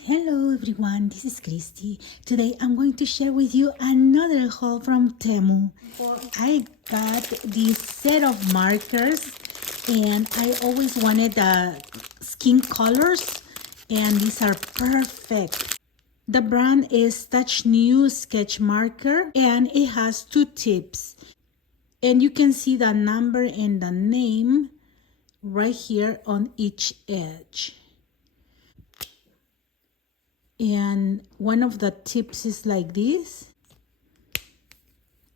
Hello everyone, this is Christy. Today I'm going to share with you another haul from Temu. I got this set of markers and I always wanted skin colors and these are perfect. The brand is Touch New Sketch Marker and it has two tips. And you can see the number and the name right here on each edge. And one of the tips is like this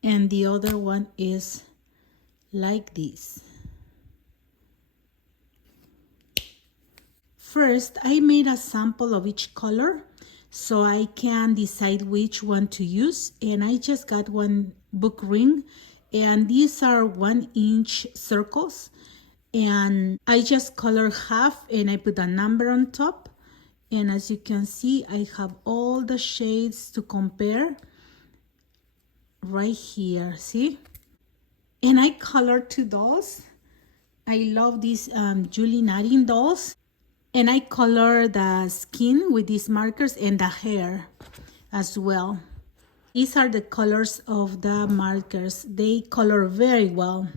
and the other one is like this. First, I made a sample of each color so I can decide which one to use, and I just got one book ring and these are 1-inch circles and I just color half and I put a number on top. And as you can see, I have all the shades to compare right here, see? And I colored 2 dolls. I love these Julie Nadding dolls. And I color the skin with these markers and the hair as well. These are the colors of the markers. They color very well.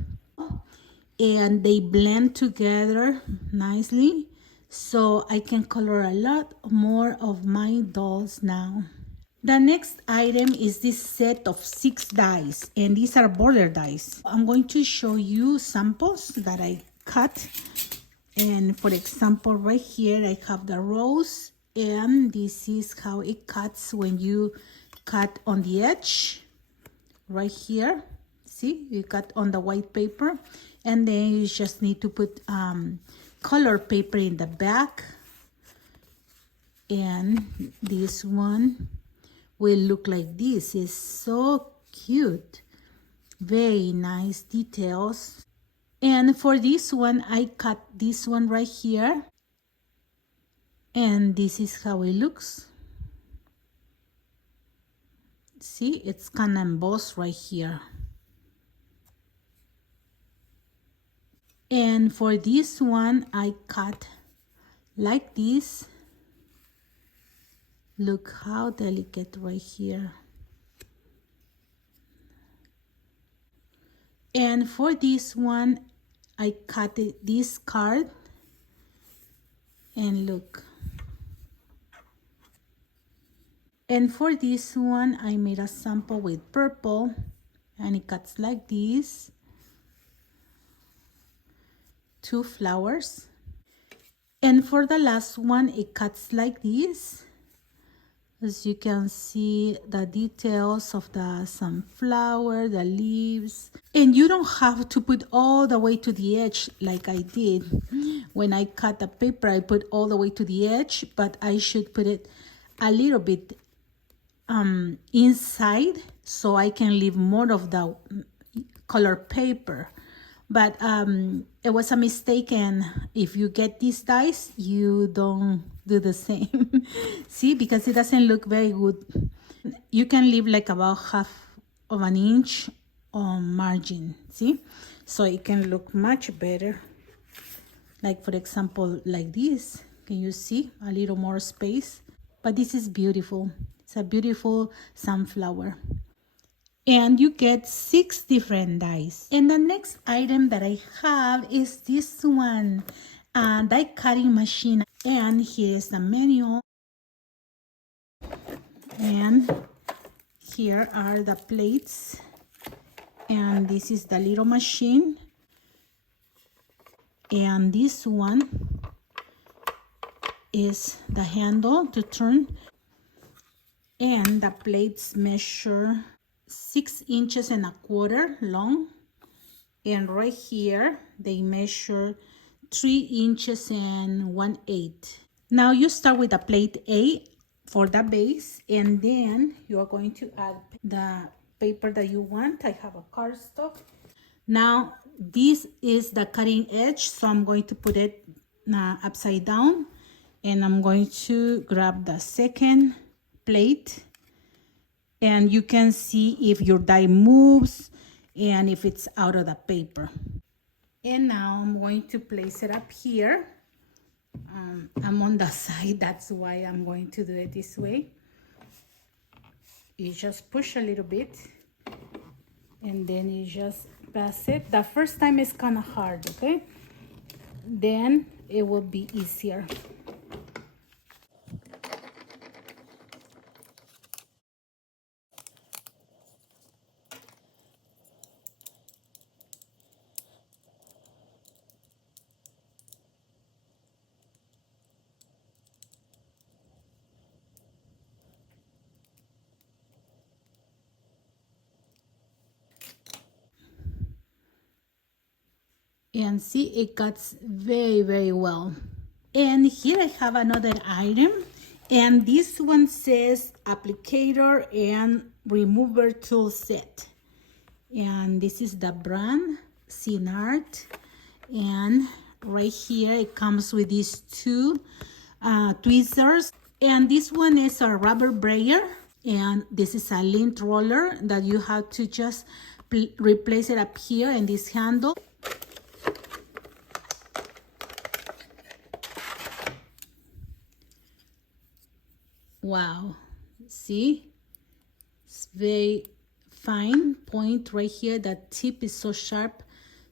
And they blend together nicely. So I can color a lot more of my dolls now. The next item is this set of 6 dies, and these are border dies. I'm going to show you samples that I cut. And for example, right here I have the rose, and this is how it cuts when you cut on the edge. Right here, see, you cut on the white paper, and then you just need to put color paper in the back, and this one will look like this. It's so cute, very nice details. And for this one I cut this one right here, and this is how it looks. See, it's kind of embossed right here. And for this one, I cut like this. Look how delicate right here. And for this one, I cut this card. And look. And for this one, I made a sample with purple. And it cuts like this. 2 flowers. And for the last one, it cuts like this. As you can see, the details of the sunflower, the leaves. And you don't have to put all the way to the edge like I did. When I cut the paper, I put all the way to the edge, but I should put it a little bit inside so I can leave more of the color paper. But it was a mistake, and if you get these dies, you don't do the same. See, because it doesn't look very good. You can leave like about 1/2 inch on margin, see? So it can look much better. Like for example, like this. Can you see a little more space? But this is beautiful. It's a beautiful sunflower. And you get 6 different dies. And the next item that I have is this one, die cutting machine. And here's the manual. And here are the plates. And this is the little machine. And this one is the handle to turn. And the plates measure 6 inches and a quarter long, and right here they measure 3 inches and 1/8. Now you start with the plate A for the base, and then you are going to add the paper that you want. I have a cardstock. Now this is the cutting edge, so I'm going to put it upside down, and I'm going to grab the second plate. And you can see if your die moves and if it's out of the paper. And now I'm going to place it up here. I'm on the side. That's why I'm going to do it this way. You just push a little bit and then you just pass it. The first time is kind of hard, okay? Then it will be easier. And see, it cuts very, very well. And here I have another item, and this one says applicator and remover tool set. And this is the brand Sinart, and right here it comes with these two tweezers, and this one is a rubber brayer, and this is a lint roller that you have to just replace it up here in this handle. Wow, see, it's very fine point right here. The tip is so sharp,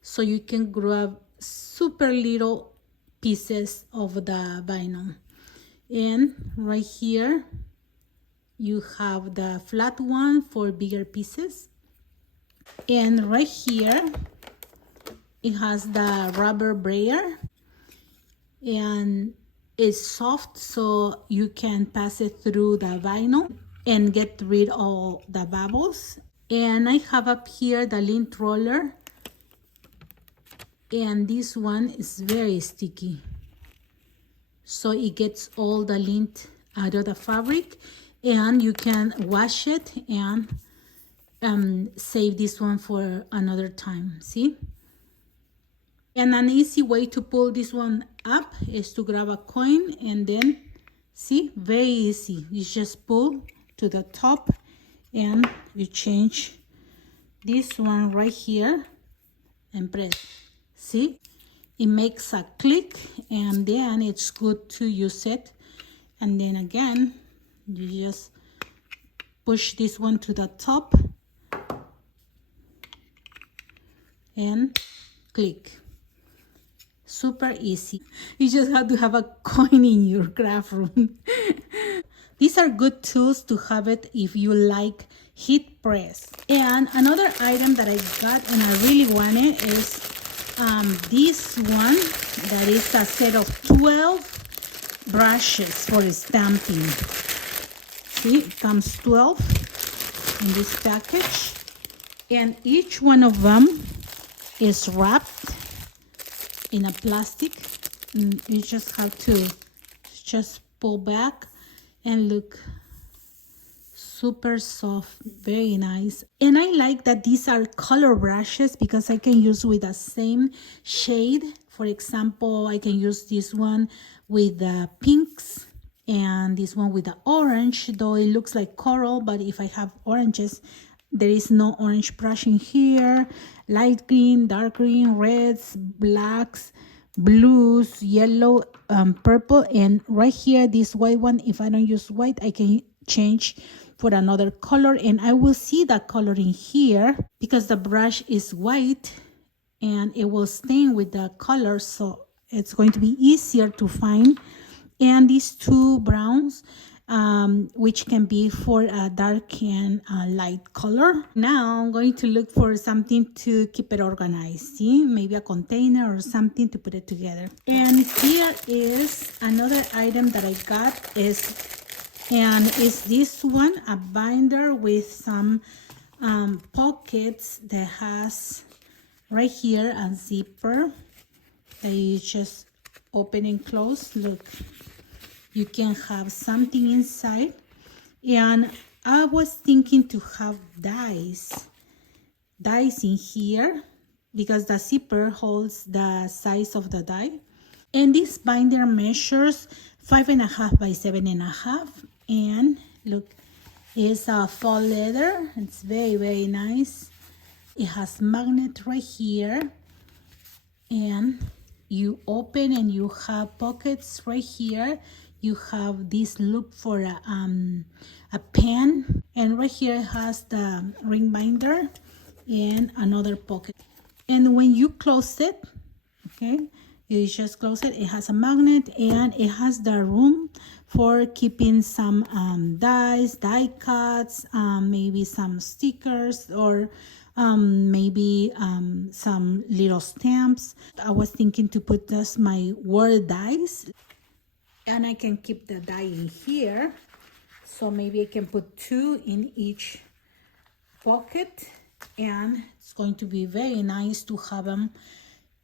so you can grab super little pieces of the vinyl. And right here you have the flat one for bigger pieces, and right here it has the rubber brayer, and it's soft, so you can pass it through the vinyl and get rid of all the bubbles. And I have up here the lint roller, and this one is very sticky, so it gets all the lint out of the fabric, and you can wash it and save this one for another time. See? And an easy way to pull this one up is to grab a coin, and then see, very easy. You just pull to the top and you change this one right here and press. See, it makes a click, and then it's good to use it. And then again, you just push this one to the top and click. Super easy. You just have to have a coin in your craft room. These are good tools to have it if you like heat press. And another item that I got and I really wanted is this one that is a set of 12 brushes for stamping. See, it comes 12 in this package, and each one of them is wrapped in a plastic. You just have to just pull back and look, super soft, very nice. And I like that these are color brushes because I can use with the same shade. For example, I can use this one with the pinks and this one with the orange, though it looks like coral, but if I have oranges, there is no orange brush in here. Light green, dark green, reds, blacks, blues, yellow, purple, and right here this white one, if I don't use white, I can change for another color, and I will see that color in here because the brush is white and it will stain with the color, so it's going to be easier to find. And these two browns, which can be for a dark and light color. Now I'm going to look for something to keep it organized. See, maybe a container or something to put it together. And here is another item that I got is this one, a binder with some pockets that has right here a zipper that you just open and close. Look, you can have something inside. And I was thinking to have dies in here because the zipper holds the size of the die. And this binder measures 5.5 by 7.5. And look, it's a faux leather. It's very, very nice. It has magnet right here, and you open and you have pockets right here. You have this loop for a pen, and right here has the ring binder and another pocket. And when you close it, okay, you just close it. It has a magnet and it has the room for keeping some die cuts, maybe some stickers, or maybe some little stamps. I was thinking to put just my word dies, and I can keep the die in here. So maybe I can put 2 in each pocket, and it's going to be very nice to have them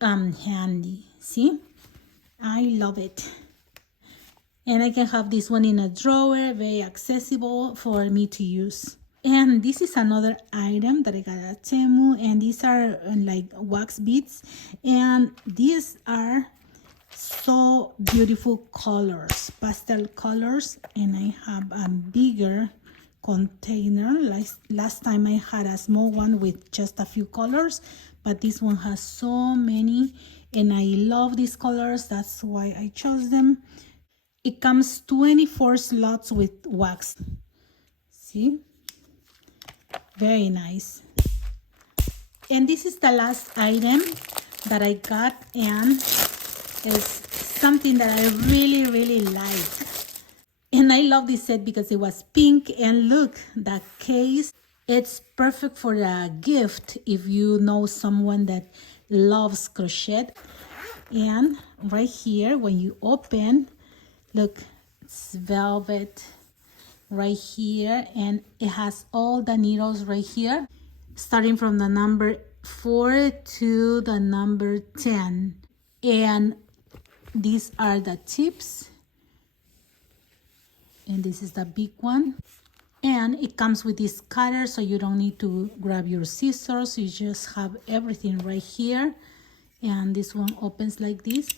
handy. See, I love it. And I can have this one in a drawer, very accessible for me to use. And this is another item that I got at Temu, and these are like wax beads, and these are so beautiful colors, pastel colors. And I have a bigger container. Like last time I had a small one with just a few colors, but this one has so many, and I love these colors. That's why I chose them. It comes 24 slots with wax. See, very nice. And this is the last item that I got, and it's something that I really like. And I love this set because it was pink, and look, the case, it's perfect for a gift if you know someone that loves crochet. And right here, when you open, look, it's velvet right here, and it has all the needles right here, starting from the number 4 to the number 10. And these are the tips, and this is the big one. And it comes with this cutter, so you don't need to grab your scissors. You just have everything right here. And this one opens like this.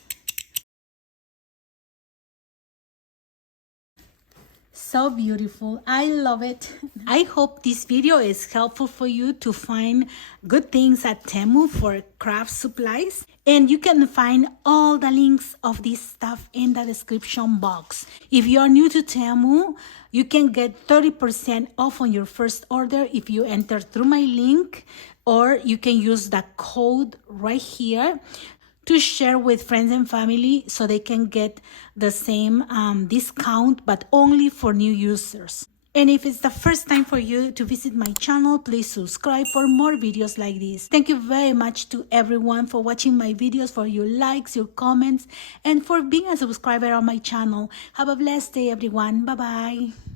So beautiful. I love it. I hope this video is helpful for you to find good things at Temu for craft supplies. And you can find all the links of this stuff in the description box. If you are new to Temu, you can get 30% off on your first order if you enter through my link, or you can use the code right here to share with friends and family so they can get the same discount, but only for new users. And if it's the first time for you to visit my channel, please subscribe for more videos like this. Thank you very much to everyone for watching my videos, for your likes, your comments, and for being a subscriber on my channel. Have a blessed day, everyone. Bye-bye.